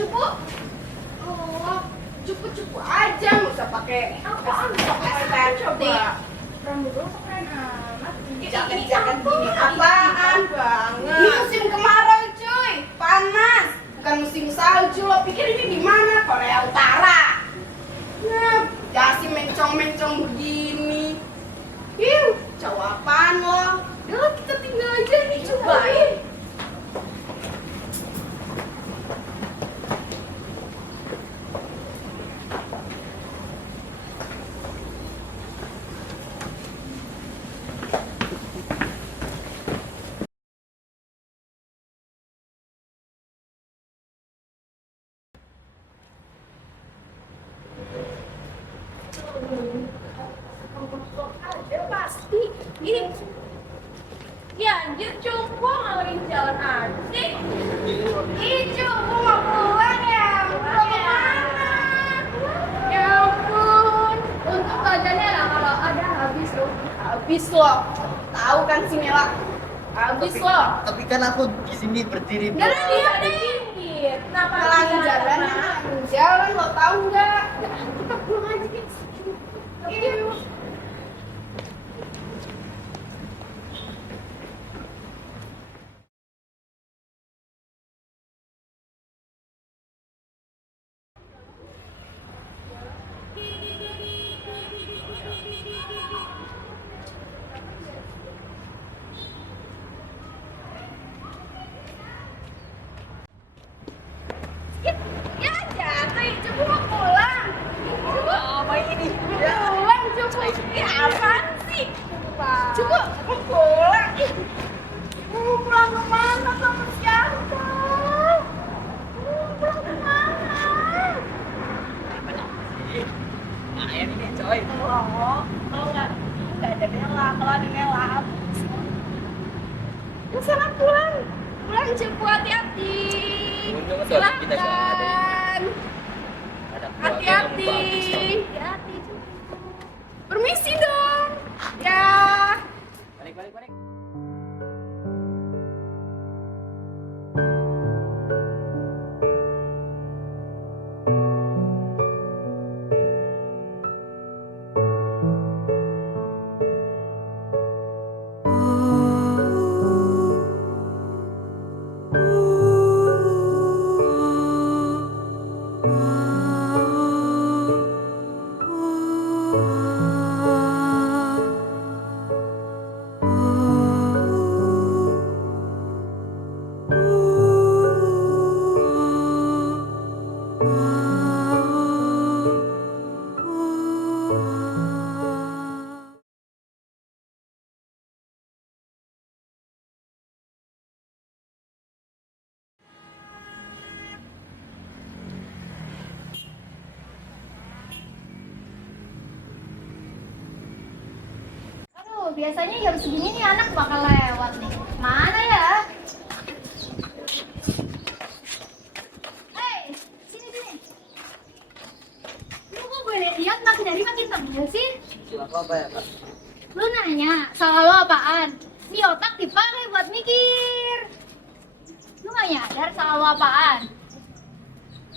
cupu. Oh, cupu aja, nggak usah pakai coba. Rambut lo keren amat. Jangan gini apaan banget. Ini musim kemarau cuy, panas. Bukan musim salju. Lo pikir ini di mana? Korea Utara. Nah, dasi mencong-mencong begini. Cowok apaan lo? Udah kita tinggal aja nih, cobain. Ada pasti. Ini. Ya anjir cupu ngalamin jalan aja sih. Ih cupu mau pulang ya. Mau kemana? Ya ampun. Untuk pelajarannya lah kalau ada habis loh. Habis loh. Tahu kan si Mela? Habis loh. Tapi kan aku di sini berdiri. Karena dia ada pinggir. Kenapa lagi jalan lo tahu nggak? Kita pulang aja guys. Yuk. Ya jatuh, coba mau pulang. Coba Apa ini? pulang, coba. Ini apaan sih? Coba mau pulang. Mau pulang kemana sama siapa? Mau pulang kemana? Nah, yang ini coy. Oh, kalau nggak ada Mela, kalau ada Mela habis. Ya sana pulang. Pulang Cipu, hati-hati. Untung soalnya kita nggak ada ini. Silakan. Ada keluarga yang Hati-hati. bagus, coy. Hati-hati. Permisi dong. Ya. Balik. Aduh, biasanya jam segini nih anak bakal lewat nih. Mana ya? Hei, sini. Lu kok gue lihat makin dari makin tebel sih? Apa ya, Kak? Lu nanya, salah lu apaan? Nih otak dipakai buat mikir. Lu gak nyadar salah lu apaan?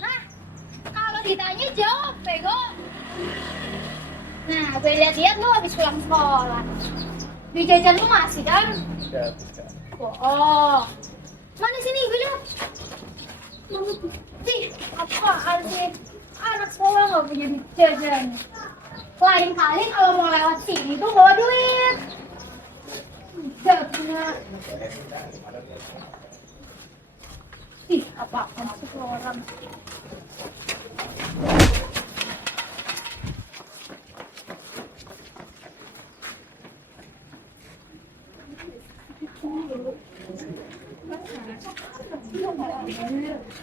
Hah? Kalau ditanya jawab, bego. Nah, gue lihat-lihat lu habis pulang sekolah. Di jajan lu masih kan? Udah, Kak. Oh, mana sini gue lihat. Ih, apaan sih? Anak sekolah nggak punya duit jajan. Lain kali kalau mau lewat sini tuh bawa duit. Gak punya. Ih, apaan sih orang?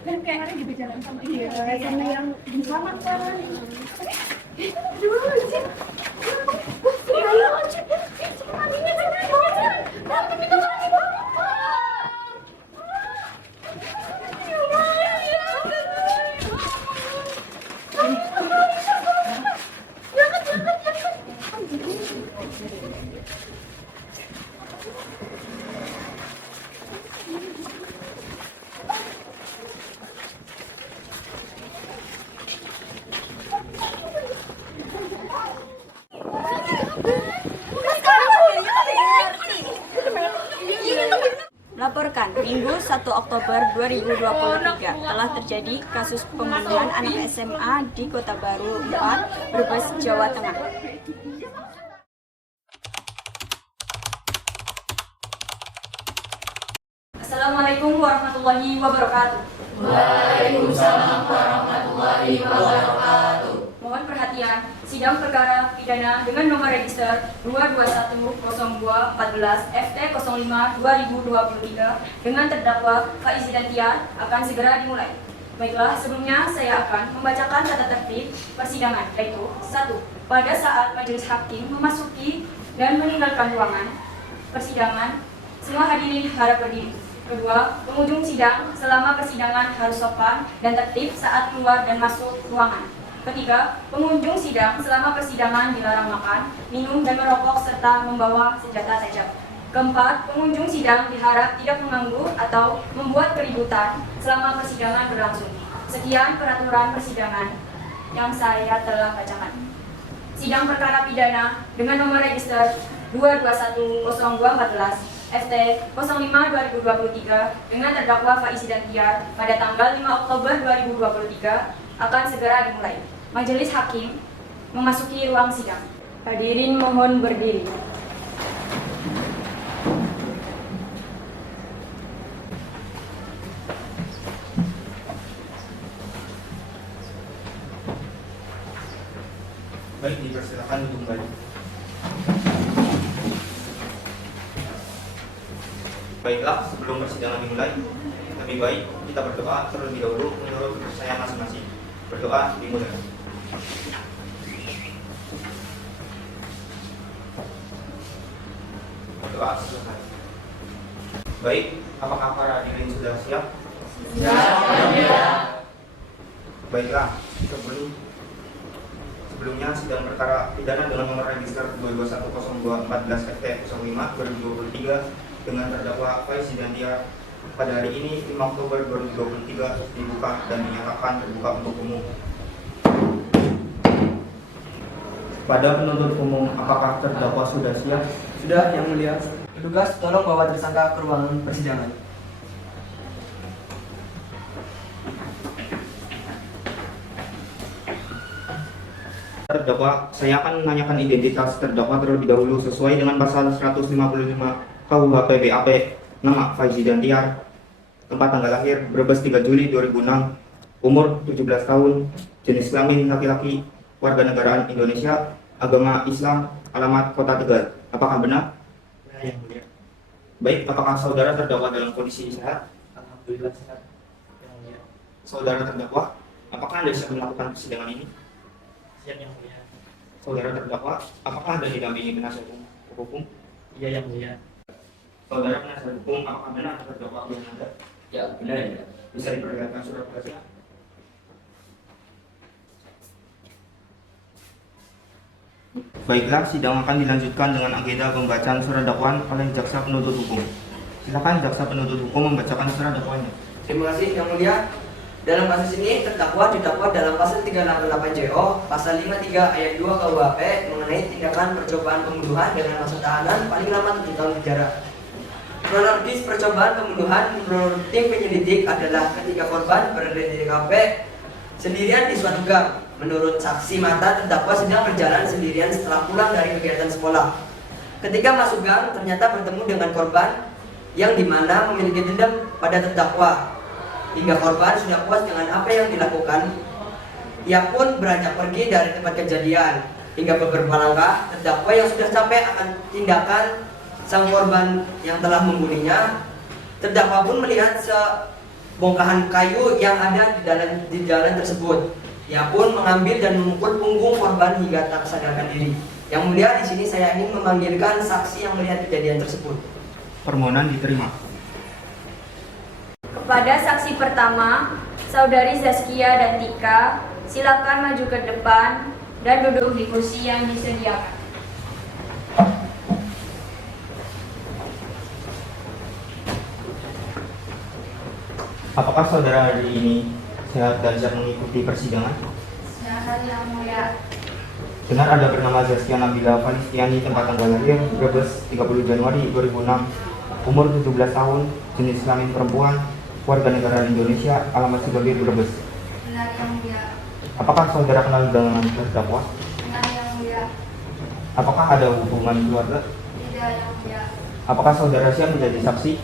Dan kayak hari dibicarain sama sama yang di sana kan. Dulu sih. Ayo, cepat. 1 Oktober 2023 telah terjadi kasus pembunuhan anak SMA di Kota Baru 4, Brebes, Jawa Tengah. Assalamualaikum warahmatullahi wabarakatuh. Waalaikumsalam warahmatullahi wabarakatuh. Mohon perhatian, sidang perkara pidana dengan nomor register 2210214 FT 05 2023 dengan terdakwa Faiz Dantiar akan segera dimulai. Baiklah, sebelumnya saya akan membacakan tata tertib persidangan, yaitu 1. Pada saat majelis hakim memasuki dan meninggalkan ruangan persidangan, semua hadirin harap berdiri. 2. Pengunjung sidang selama persidangan harus sopan dan tertib saat keluar dan masuk ruangan. 3. Pengunjung sidang selama persidangan dilarang makan, minum, dan merokok serta membawa senjata tajam. 4. Pengunjung sidang diharap tidak mengganggu atau membuat keributan selama persidangan berlangsung. Sekian peraturan persidangan yang saya telah bacakan. Sidang perkara pidana dengan nomor register 2210214 FT 05 2023 dengan terdakwa Faiz Dantiar pada tanggal 5 Oktober 2023 akan segera dimulai. Majelis hakim memasuki ruang sidang. Hadirin mohon berdiri. Baik, dipersilakan untuk kembali. Baiklah, sebelum persidangan dimulai, lebih baik kita berdoa terlebih dahulu menurut kepercayaan masing-masing. Berdoa dimulai. Berdoa selesai. Baik, apakah para hadirin sudah siap? Siap. Baiklah, sebelumnya sidang perkara pidana dengan nomor register 2210214 FT 05 2023 dengan terdakwa Faiz Dantiar pada hari ini 5 Oktober 2023 dibuka dan dinyatakan terbuka untuk umum. Pada penuntut umum, apakah terdakwa sudah siap? Sudah, Yang Mulia. Petugas, tolong bawa tersangka ke ruangan persidangan. Terdakwa, saya akan menanyakan identitas terdakwa terlebih dahulu sesuai dengan pasal 155 KUHP BAP. Nama Faiz Dantiar, tempat tanggal lahir Brebes 3 Juli 2006, umur 17 tahun, jenis kelamin laki-laki, warga negaraan Indonesia, agama Islam, alamat Kota Tegal. Apakah benar? Benar, Yang Mulia. Baik, apakah saudara terdakwa dalam kondisi sehat? Alhamdulillah sehat, Yang Mulia. Saudara terdakwa, apakah Anda bisa melakukan persidangan ini? Siap, Yang Mulia. Saudara terdakwa, apakah Anda didampingi penasihat hukum? Iya, Yang Mulia. Saudara penasihat hukum, apakah benar terdakwa klien Anda? Ya, benar ya. Bisa diperlihatkan surat kuasa? Baiklah, sidang akan dilanjutkan dengan agenda pembacaan surat dakwaan oleh jaksa penuntut hukum. Silakan jaksa penuntut hukum membacakan surat dakwaannya. Terima kasih, Yang Mulia. Dalam kasus ini, terdakwa didakwa dalam pasal 388 JO, pasal 53 ayat 2 KUHP mengenai tindakan percobaan pembunuhan dengan masa tahanan paling lama 7 tahun penjara. Kronologis percobaan pembunuhan menurut tim penyelidik adalah ketika korban berada di TKP sendirian di suatu gang. Menurut saksi mata, terdakwa sedang berjalan sendirian setelah pulang dari kegiatan sekolah. Ketika masuk gang, ternyata bertemu dengan korban yang dimana memiliki dendam pada terdakwa. Hingga korban sudah puas dengan apa yang dilakukan, ia pun beranjak pergi dari tempat kejadian. Hingga beberapa langkah, terdakwa yang sudah capek akan tindakan sang korban yang telah membunuhnya, terdakwa pun melihat sebongkahan kayu yang ada di jalan tersebut. Ia pun mengambil dan memukul punggung korban hingga tak sadarkan diri. Yang Mulia, di sini saya ingin memanggilkan saksi yang melihat kejadian tersebut. Permohonan diterima. Kepada saksi pertama, Saudari Zaskia dan Tika, silakan maju ke depan dan duduk di kursi yang disediakan. Apakah saudara hari ini sehat dan siap mengikuti persidangan? Sehat, Yang Mulia. Benar Anda bernama Zaskia Nabila Falistiani, tempat tanggal lahir Brebes 30 Januari 2006, umur 17 tahun, jenis kelamin perempuan, warga negara Indonesia, alamat Sigambir, Brebes. Benar yang mulia. Apakah saudara kenal dengan terdakwa? Benar yang mulia. Apakah ada hubungan keluarga? Tidak yang mulia. Apakah saudara siap menjadi saksi?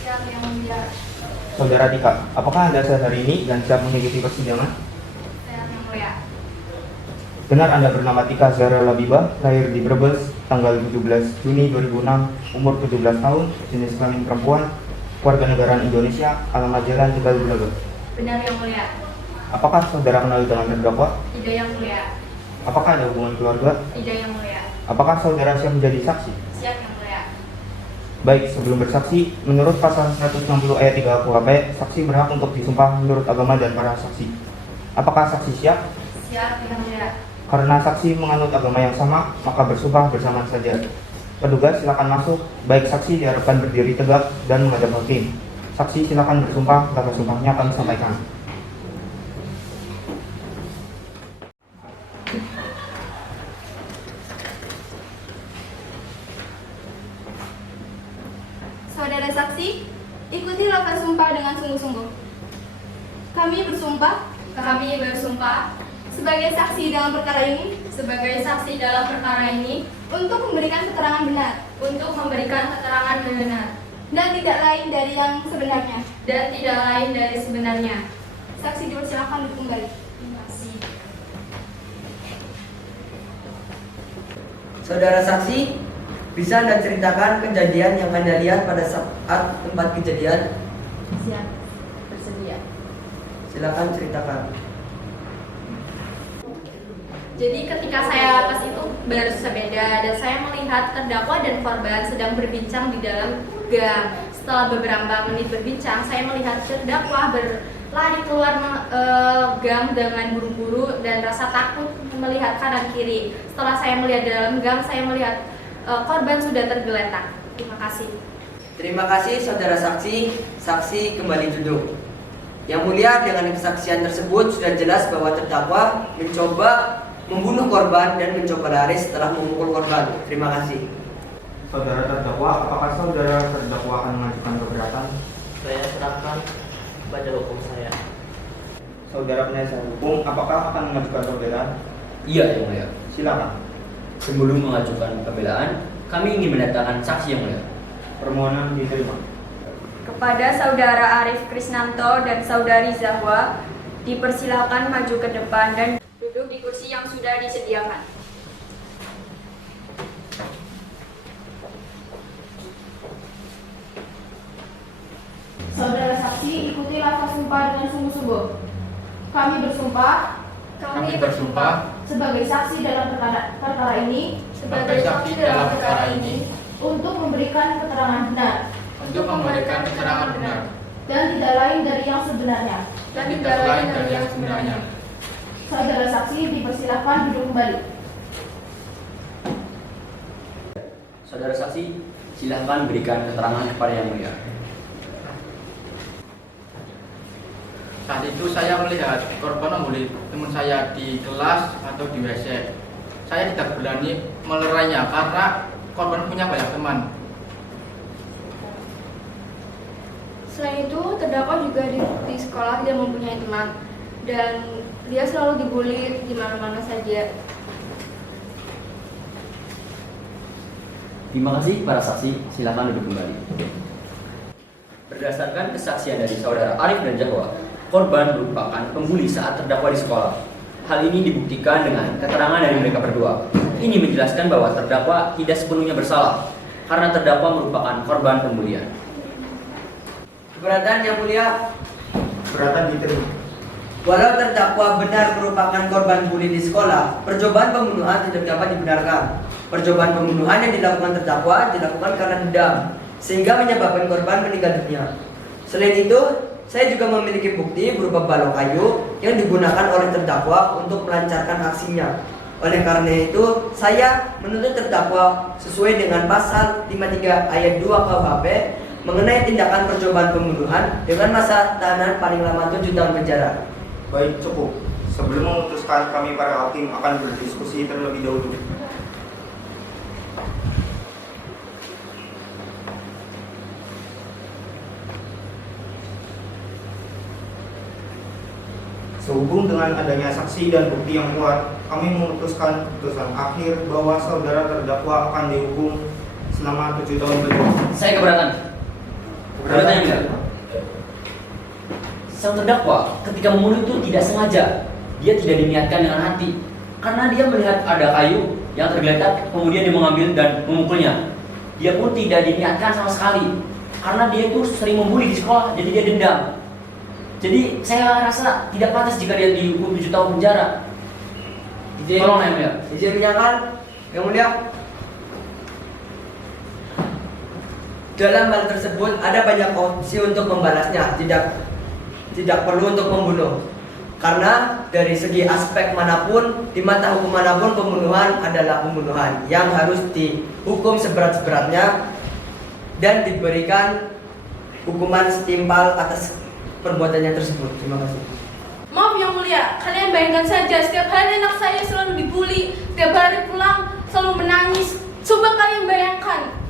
Siap yang mulia. Saudara Tika, apakah Anda saat hari ini dan siap mengikuti persidangan? Siap yang mulia. Benar Anda bernama Tika Zahra Labibah, lahir di Brebes, tanggal 17 Juni 2006, umur 17 tahun, jenis kelamin perempuan, warga negara Indonesia, alamat Jalan Tegal Brebes. Benar yang mulia. Apakah saudara kenal dengan terdakwa? Tidak yang mulia. Apakah ada hubungan keluarga? Tidak yang mulia. Apakah saudara siap menjadi saksi? Siap yang mulia. Baik, sebelum bersaksi, menurut pasal 160 ayat 3 KUHP, saksi berhak untuk disumpah menurut agama dan para saksi. Apakah saksi siap? Siap yang mulia. Karena saksi menganut agama yang sama, maka bersumpah bersamaan saja. Petugas silakan masuk, baik saksi diharapkan berdiri tegak dan menghadap hakim. Saksi silakan bersumpah, kata sumpahnya kami sampaikan. Saudara saksi, ikuti lafaz sumpah dengan sungguh-sungguh. Kami bersumpah sebagai saksi dalam perkara ini untuk memberikan keterangan benar dan tidak lain dari yang sebenarnya. Saksi dipersilakan duduk kembali. Saudara saksi, bisa Anda ceritakan kejadian yang Anda lihat pada saat tempat kejadian? Siap, bersedia. Silakan ceritakan. Jadi ketika saya pas itu baru sepeda dan saya melihat terdakwa dan korban sedang berbincang di dalam gang. Setelah beberapa menit berbincang, saya melihat terdakwa berlari keluar gang dengan buru-buru dan rasa takut melihat kanan kiri. Setelah saya melihat dalam gang, saya melihat korban sudah tergeletak. Terima kasih. Terima kasih saudara saksi. Saksi kembali duduk. Yang mulia, dengan kesaksian tersebut sudah jelas bahwa terdakwa mencoba membunuh korban dan mencoba lari setelah memukul korban. Terima kasih. Saudara terdakwa, apakah saudara terdakwa akan mengajukan keberatan? Saya serahkan pada hukum saya. Saudara penasihat hukum, apakah akan mengajukan pembelaan? Iya, Yang Mulia. Silakan. Sebelum mengajukan pembelaan, kami ingin mendatangkan saksi, Yang Mulia. Permohonan diterima. Kepada Saudara Arif Krisnanto dan Saudari Zahwa, dipersilakan maju ke depan dan duduk di kursi yang sudah disediakan. Saudara saksi, ikuti lafaz sumpah dengan sungguh-sungguh. Kami bersumpah sebagai saksi dalam perkara ini untuk memberikan keterangan benar dan tidak lain dari yang sebenarnya. Saudara saksi dipersilakan duduk kembali. Saudara saksi, silahkan berikan keterangan kepada Yang Mulia. Saat itu saya melihat korban membuli teman saya di kelas atau di WC. Saya tidak berani melerainya karena korban punya banyak teman. Selain itu, terdakwa juga di sekolah tidak mempunyai teman dan dia selalu dibully di mana-mana saja. Terima kasih para saksi, silakan duduk kembali. Berdasarkan kesaksian dari Saudara Arif dan Zahwa, korban merupakan pembuli saat terdakwa di sekolah. Hal ini dibuktikan dengan keterangan dari mereka berdua. Ini menjelaskan bahwa terdakwa tidak sepenuhnya bersalah karena terdakwa merupakan korban pembulian. Keberatan Yang Mulia. Keberatan diterima. Walau terdakwa benar merupakan korban bully di sekolah, percobaan pembunuhan tidak dapat dibenarkan. Percobaan pembunuhan yang dilakukan terdakwa dilakukan karena dendam, sehingga menyebabkan korban meninggal dunia. Selain itu, saya juga memiliki bukti berupa balok kayu yang digunakan oleh terdakwa untuk melancarkan aksinya. Oleh karena itu, saya menuntut terdakwa sesuai dengan pasal 53 ayat 2 KUHP mengenai tindakan percobaan pembunuhan dengan masa tahanan paling lama 7 tahun penjara. Baik, cukup. Sebelum memutuskan, kami para hakim akan berdiskusi terlebih dahulu. Sehubung dengan adanya saksi dan bukti yang kuat, kami memutuskan keputusan akhir bahwa saudara terdakwa akan dihukum selama 7 tahun penjara. Saya keberatan. Keberatan yang enggak? Sang terdakwa ketika membunuh itu tidak sengaja. Dia tidak diniatkan dengan hati. Karena dia melihat ada kayu yang tergeletak, kemudian dia mengambil dan memukulnya. Dia pun tidak diniatkan sama sekali. Karena dia itu sering membuli di sekolah, jadi dia dendam. Jadi saya rasa tidak pantas jika dia dihukum 7 tahun penjara. Tolong Yang Mulia. Izin menyatakan, Yang Mulia. Dalam hal tersebut ada banyak opsi untuk membalasnya. Tidak perlu untuk membunuh. Karena dari segi aspek manapun, di mata hukum manapun, pembunuhan adalah pembunuhan yang harus dihukum seberat-beratnya dan diberikan hukuman setimpal atas perbuatannya tersebut. Terima kasih. Maaf Yang Mulia, kalian bayangkan saja setiap hari anak saya selalu dibully, setiap hari pulang selalu menangis. Coba kalian bayangkan.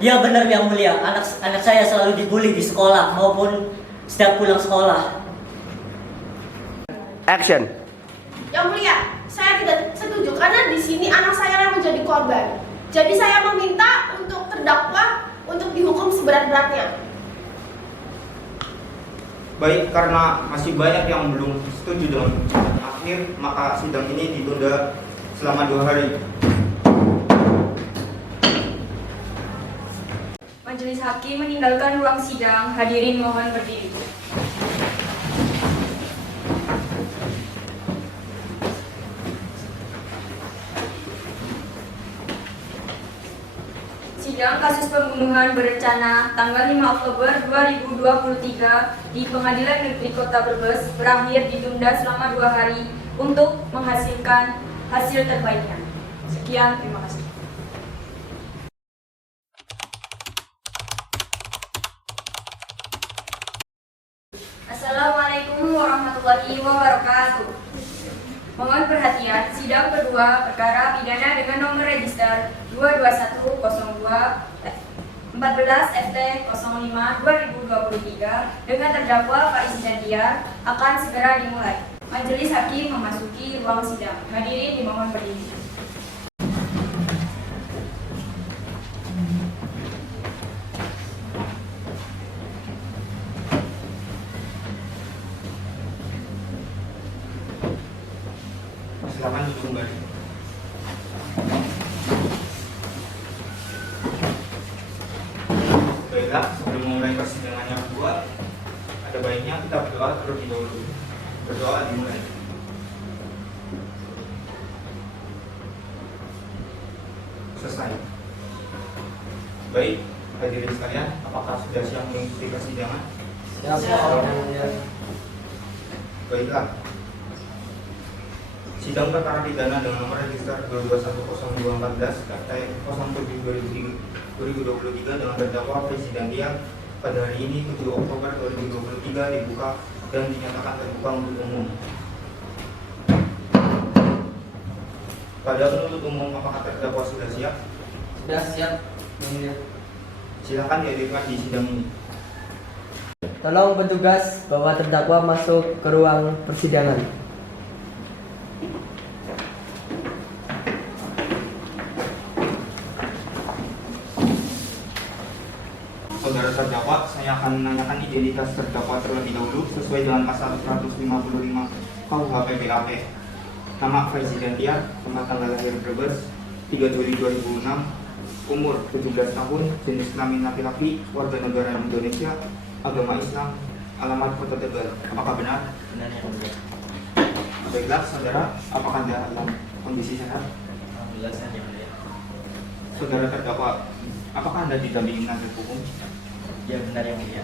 Ya benar Yang Mulia, anak saya selalu dibully di sekolah maupun setiap pulang sekolah. Action. Yang Mulia, saya tidak setuju karena di sini anak saya yang menjadi korban. Jadi saya meminta untuk terdakwa untuk dihukum seberat-beratnya. Baik, karena masih banyak yang belum setuju dengan putusan akhir, maka sidang ini ditunda selama 2 hari. Majelis hakim meninggalkan ruang sidang. Hadirin mohon berdiri. Sidang kasus pembunuhan berencana tanggal 5 Oktober 2023 di Pengadilan Negeri Kota Brebes berakhir ditunda selama 2 hari untuk menghasilkan hasil terbaiknya. Sekian, terima kasih. Assalamualaikum warahmatullahi wabarakatuh. Mohon perhatian, sidang kedua perkara pidana dengan nomor register 22102 14 FT 05 2023 dengan terdakwa Faiz Dantiar akan segera dimulai. Majelis hakim memasuki ruang sidang. Hadirin dimohon berdiri. Silakan duduk kembali. Baiklah, sebelum memulai persidangan yang kedua, ada baiknya kita berdoa terlebih dahulu. Berdoa dimulai. Selesai. Baik, hadirin sekalian, apakah sudah siap mengikuti persidangan? Baiklah. Sidang perkara pidana dengan nomor register 2210214 KT 07/2023 dengan terdakwa Faiz Dantiar pada hari ini 7 Oktober 2023 dibuka dan dinyatakan terbuka untuk umum. Pada penuntut umum, apakah terdakwa sudah siap? Sudah siap. Silakan dihadirkan di sidang ini. Tolong petugas bawa terdakwa masuk ke ruang persidangan. Saudara terdakwa, saya akan menanyakan identitas terdakwa terlebih dahulu sesuai dengan pasal 155 KUH PPAP. Nama Faiz Dantiar, tempat tanggal lahir Brebes 3 Juli 2006, umur 17 tahun, jenis kelamin laki-laki, warga negara Indonesia, agama Islam, alamat Kota Tegal. Apakah benar? Benar Yang Mulia. Baiklah, saudara, apakah Anda dalam kondisi sehat? Alhamdulillah sehat Yang Mulia. Saudara terdakwa, apakah Anda didampingi penasihat hukum? Ya benar Yang Mulia.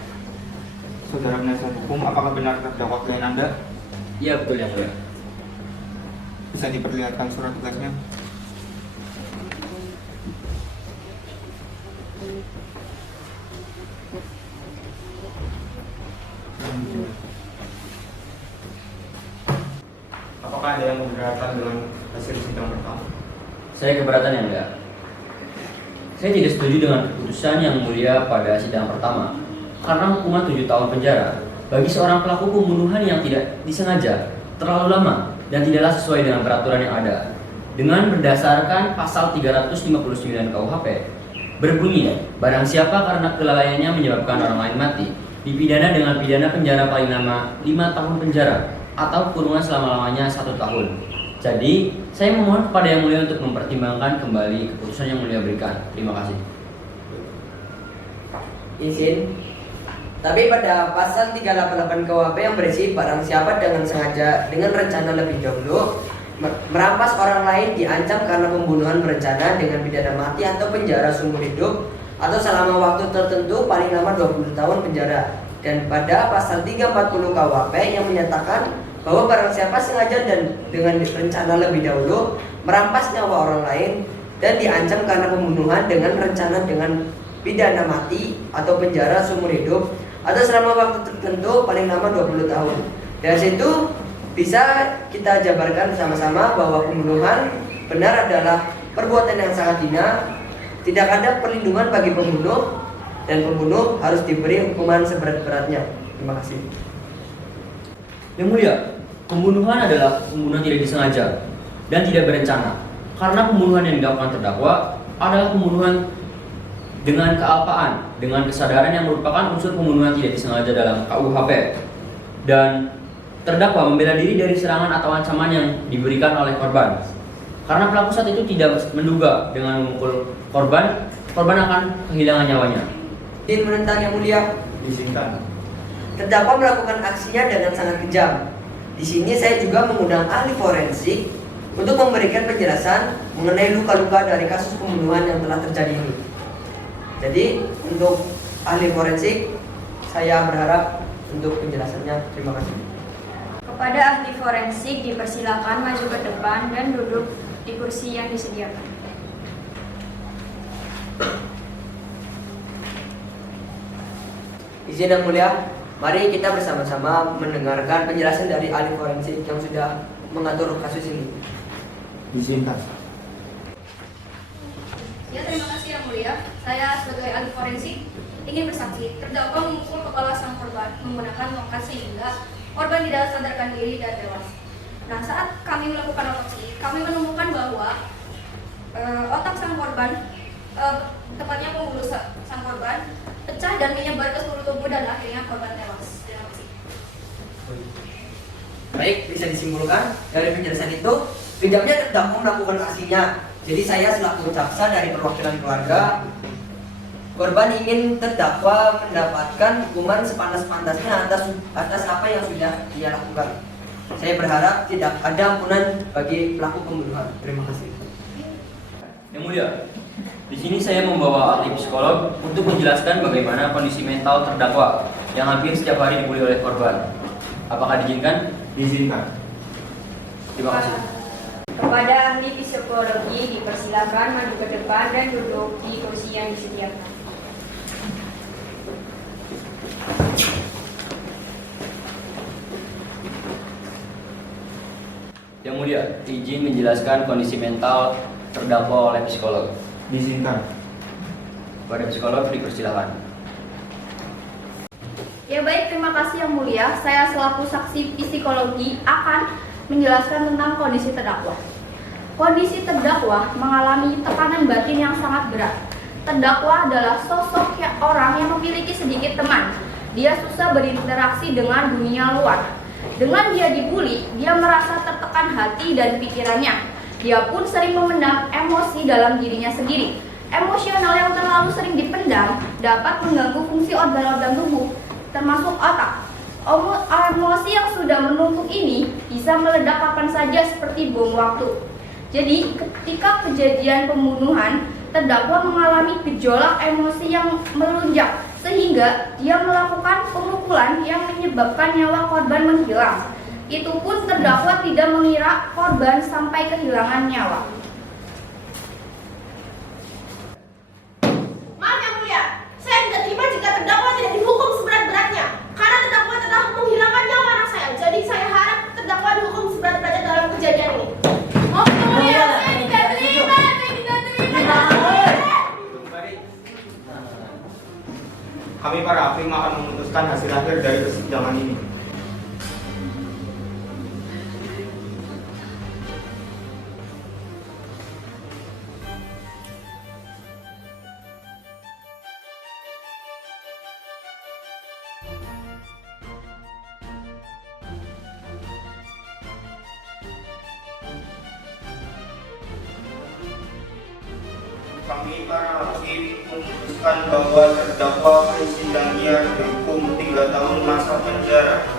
Saudara penasihat hukum, apakah benar terdakwa klien Anda? Ya betul Yang Mulia. Bisa diperlihatkan surat tugasnya? Apakah ada yang keberatan dengan hasil sidang pertama? Saya keberatan Yang Mulia. Saya tidak setuju dengan keputusan Yang Mulia pada sidang pertama karena hukuman 7 tahun penjara bagi seorang pelaku pembunuhan yang tidak disengaja terlalu lama dan tidaklah sesuai dengan peraturan yang ada. Dengan berdasarkan pasal 359 KUHP berbunyi, barang siapa karena kelalaiannya menyebabkan orang lain mati, dipidana dengan pidana penjara paling lama 5 tahun penjara atau kurungan selama-lamanya 1 tahun. Jadi, saya memohon kepada Yang Mulia untuk mempertimbangkan kembali keputusan Yang Mulia berikan. Terima kasih. Izin. Tapi pada pasal 388 KUHP yang berisi barang siapa dengan sengaja dengan rencana lebih dahulu merampas orang lain diancam karena pembunuhan berencana dengan pidana mati atau penjara seumur hidup atau selama waktu tertentu paling lama 20 tahun penjara. Dan pada pasal 340 KUHP yang menyatakan bahwa barang siapa sengaja dan dengan rencana lebih dahulu merampas nyawa orang lain dan diancam karena pembunuhan dengan rencana dengan pidana mati atau penjara seumur hidup atau selama waktu tertentu paling lama 20 tahun. Dari situ bisa kita jabarkan bersama-sama bahwa pembunuhan benar adalah perbuatan yang sangat hina, tidak ada perlindungan bagi pembunuh, dan pembunuh harus diberi hukuman seberat-beratnya. Terima kasih. Yang Mulia, pembunuhan adalah pembunuhan tidak disengaja dan tidak berencana. Karena pembunuhan yang dilakukan terdakwa adalah pembunuhan dengan kealpaan, dengan kesadaran yang merupakan unsur pembunuhan tidak disengaja dalam KUHP. Dan terdakwa membela diri dari serangan atau ancaman yang diberikan oleh korban. Karena pelaku saat itu tidak menduga dengan memukul korban, korban akan kehilangan nyawanya. Izin menentang Yang Mulia. Diizinkan. Terdakwa melakukan aksinya dengan sangat kejam. Di sini saya juga mengundang ahli forensik untuk memberikan penjelasan mengenai luka-luka dari kasus pembunuhan yang telah terjadi ini. Jadi untuk ahli forensik saya berharap untuk penjelasannya. Terima kasih. Kepada ahli forensik dipersilakan maju ke depan dan duduk di kursi yang disediakan. Izin Yang Mulia, mari kita bersama-sama mendengarkan penjelasan dari ahli forensik yang sudah mengatur kasus ini. Diizinkan. Ya, terima kasih Yang Mulia. Saya sebagai ahli forensik ingin bersaksi terdakwa memukul kepala sang korban menggunakan tongkat sehingga korban tidak sadarkan diri dan tewas. Nah, saat kami melakukan otopsi, kami menemukan bahwa otak sang korban, tepatnya pembuluh sang korban, pecah dan menyebar ke seluruh tubuh dan akhirnya korban tewas. Terima kasih. Baik, bisa disimpulkan dari penjelasan itu, kejamnya terdakwa melakukan aksinya. Jadi saya selaku jaksa dari perwakilan keluarga, korban ingin terdakwa mendapatkan hukuman sepantas-pantasnya atas apa yang sudah dia lakukan. Saya berharap tidak ada ampunan bagi pelaku pembunuhan. Terima kasih. Yang Mulia, di sini saya membawa ahli psikolog untuk menjelaskan bagaimana kondisi mental terdakwa yang hampir setiap hari dibully oleh korban. Apakah diizinkan? Diizinkan. Terima kasih. Kepada ahli psikologi dipersilakan maju ke depan dan duduk di kursi yang disediakan. Yang Mulia, izin menjelaskan kondisi mental terdakwa oleh psikolog. Diizinkan. Kepada psikolog dipersilakan. Ya baik, terima kasih Yang Mulia. Saya selaku saksi psikologi akan menjelaskan tentang kondisi terdakwa. Kondisi terdakwa mengalami tekanan batin yang sangat berat. Terdakwa adalah sosok orang yang memiliki sedikit teman. Dia susah berinteraksi dengan dunia luar. Dengan dia dibully, dia merasa tertekan hati dan pikirannya. Dia pun sering memendam emosi dalam dirinya sendiri. Emosional yang terlalu sering dipendam dapat mengganggu fungsi organ-organ tubuh, termasuk otak. Emosi yang sudah menumpuk ini bisa meledak kapan saja seperti bom waktu. Jadi ketika kejadian pembunuhan, terdakwa mengalami gejolak emosi yang melunjak sehingga dia melakukan pemukulan yang menyebabkan nyawa korban menghilang. Itu pun terdakwa tidak mengira korban sampai kehilangan nyawa. Maaf Yang Mulia, saya tidak terima jika terdakwa tidak dihukum seberat-beratnya karena terdakwa telah menghilangkan nyawa anak saya. Jadi saya harap terdakwa dihukum seberat-beratnya dalam kejadian ini. Maaf Yang Mulia, saya tidak terima. Kami para hakim akan memutuskan memutuskan hasil akhir dari persidangan ini. Kami para hakim memutuskan bahwa terdakwa Faisy Daniar dihukum 3 tahun masa penjara